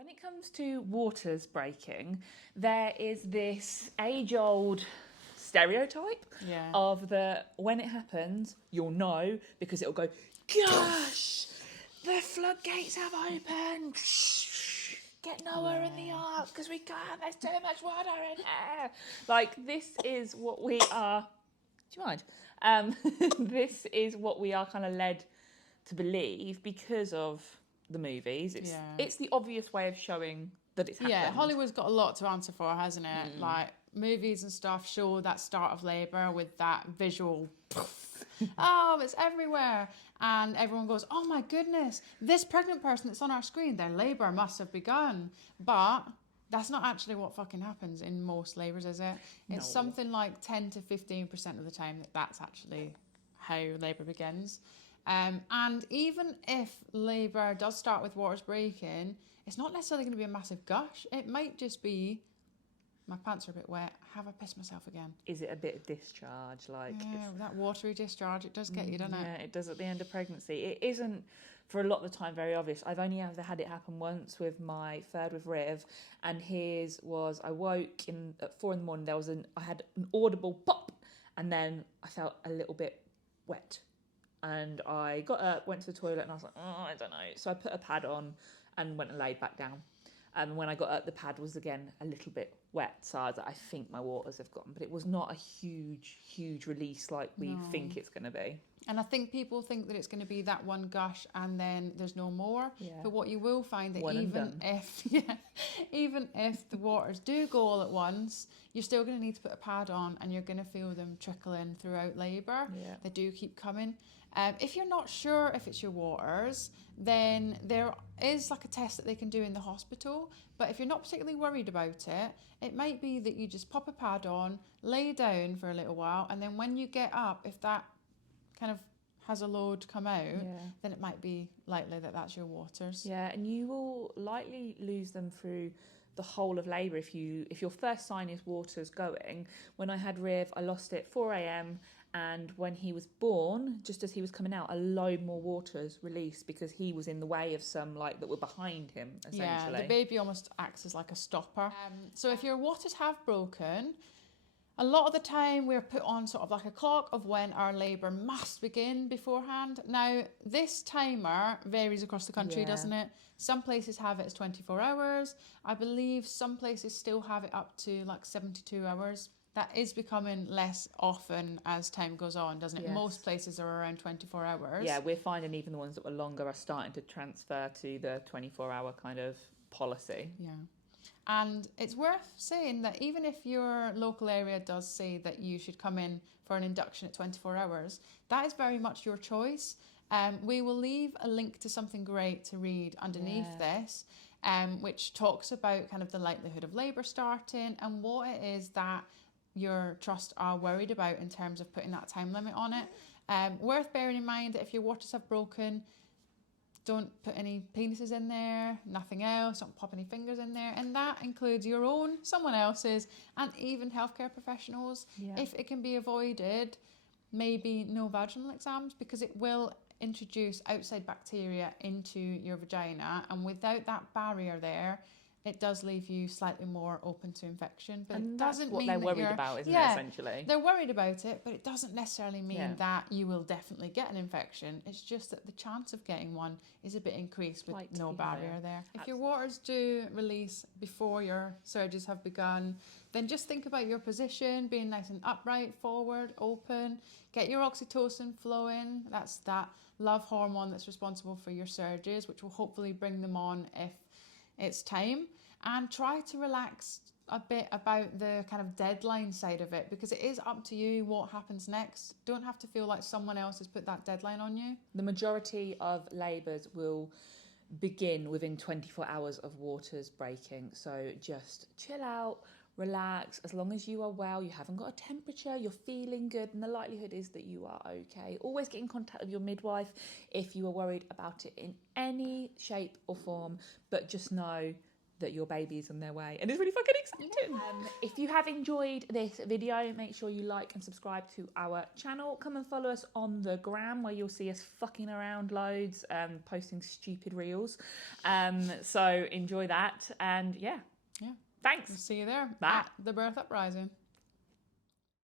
When it comes to waters breaking, there is this age-old stereotype of when it happens, you'll know because it'll go, gosh, the floodgates have opened. Get Noah in the ark because we can't. There's too much water in here. Like, this is what we are. Do you mind? This is what we are kind of led to believe because of the movies. It's the obvious way of showing that it's happened. Yeah, Hollywood's got a lot to answer for, hasn't it? Like, movies and stuff show that start of labour with that visual, oh, it's everywhere. And everyone goes, oh my goodness, this pregnant person that's on our screen, their labour must have begun. But that's not actually what fucking happens in most labours, is it? It's something like 10 to 15% of the time that's actually how labour begins. And even if labour does start with waters breaking, it's not necessarily going to be a massive gush. It might just be, my pants are a bit wet, have I pissed myself again? Is it a bit of discharge? That watery discharge, it does get you, doesn't it? Yeah, it does at the end of pregnancy. It isn't, for a lot of the time, very obvious. I've only ever had it happen once with my third with Riv, and his was, I woke at 4 a.m. I had an audible pop, and then I felt a little bit wet. And I got up, went to the toilet, and I was like, oh, I don't know. So I put a pad on and went and laid back down. And when I got up, the pad was again a little bit wet. So I was like, I think my waters have gone. But it was not a huge release like we think it's going to be. And I think people think that it's going to be that one gush and then there's no more. Yeah. But what you will find that even if the waters do go all at once, you're still going to need to put a pad on and you're going to feel them trickling throughout labour. Yeah. They do keep coming. If you're not sure if it's your waters, then there is like a test that they can do in the hospital. But if you're not particularly worried about it, it might be that you just pop a pad on, lay down for a little while, and then when you get up, if that kind of has a load come out, then it might be likely that that's your waters. Yeah, and you will likely lose them through the whole of labour if your first sign is waters going. When I had Riv, I lost it 4 a.m. and when he was born, just as he was coming out, a load more waters released because he was in the way of some that were behind him, essentially. Yeah, the baby almost acts as like a stopper. So if your waters have broken, a lot of the time we're put on sort of like a clock of when our labour must begin beforehand. Now, this timer varies across the country, doesn't it? Some places have it as 24 hours. I believe some places still have it up to like 72 hours. That is becoming less often as time goes on, doesn't it? Yes. Most places are around 24 hours. Yeah, we're finding even the ones that were longer are starting to transfer to the 24-hour kind of policy. Yeah. And it's worth saying that even if your local area does say that you should come in for an induction at 24 hours, that is very much your choice. We will leave a link to something great to read underneath this, which talks about kind of the likelihood of labour starting and what it is that your trust are worried about in terms of putting that time limit on it. Worth bearing in mind that if your waters have broken, don't put any penises in there, nothing else, don't pop any fingers in there. And that includes your own, someone else's, and even healthcare professionals. Yeah. If it can be avoided, maybe no vaginal exams, because it will introduce outside bacteria into your vagina. And without that barrier there, it does leave you slightly more open to infection. But and it doesn't mean that they're worried about, isn't it, essentially? They're worried about it, but it doesn't necessarily mean that you will definitely get an infection. It's just that the chance of getting one is a bit increased with no barrier there. If your waters do release before your surges have begun, then just think about your position, being nice and upright, forward, open. Get your oxytocin flowing. That's that love hormone that's responsible for your surges, which will hopefully bring them on if it's time. And try to relax a bit about the kind of deadline side of it, because it is up to you what happens next. Don't have to feel like someone else has put that deadline on you. The majority of labours will begin within 24 hours of waters breaking. So just chill out, relax. As long as you are well, you haven't got a temperature, you're feeling good, and the likelihood is that you are okay. Always get in contact with your midwife if you are worried about it in any shape or form, but just know that your baby is on their way, and it's really fucking exciting. If you have enjoyed this video, make sure you like and subscribe to our channel. Come and follow us on the gram, where you'll see us fucking around loads, posting stupid reels. So enjoy that, and yeah, Yeah. thanks. We'll see you there. Bye. At the Birth Uprising.